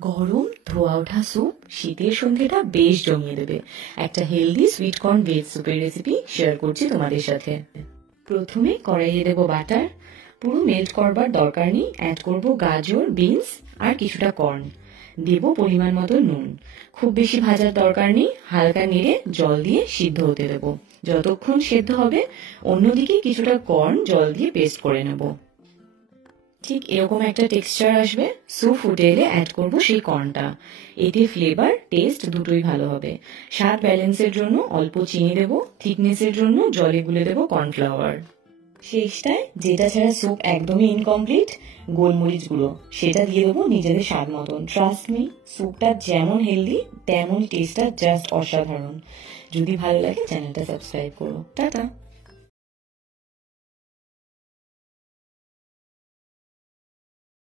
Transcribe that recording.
গরম ধোয়া ওঠা স্যুপ শীতের সন্ধ্যেটা বেশ জমিয়ে দেবে। একটা হেলদি সুইট কর্ন ভেজ স্যুপের রেসিপি শেয়ার করছি তোমাদের সাথে। প্রথমে কড়াইয়ে দেবো বাটার। পুরো মেল্ট করবার দরকার নেই, অ্যাড করব গাজর, বিনস আর কিছুটা কর্ন। দেব পরিমাণ মতো নুন। খুব বেশি ভাজার দরকার নেই, হালকা নেড়ে জল দিয়ে সিদ্ধ হতে দেবো। যতক্ষণ সেদ্ধ হবে অন্যদিকে কিছুটা কর্ন জল দিয়ে পেস্ট করে নেব। ঠিক এরকম একটা টেক্সচার আসবে। স্যুপ ফুটে এলে অ্যাড করব সেই কর্নটা। এতে ফ্লেভার টেস্ট দুটোই ভালো হবে। স্বাদ ব্যালেন্সের জন্য অল্প চিনি দেব, থিকনেসের জন্য জলে গুলে দেব কর্নফ্লাওয়ার। শেষটায় যেটা ছাড়া স্যুপ একদমই ইনকমপ্লিট, গোলমরিচ গুঁড়ো, সেটা দিয়ে দেবো নিজেদের স্বাদ মতন। ট্রাস্ট মি, স্যুপটা যেমন হেলদি তেমন টেস্টটা জাস্ট অসাধারণ। যদি ভালো লাগে চ্যানেলটা সাবস্ক্রাইব করো। টাটা।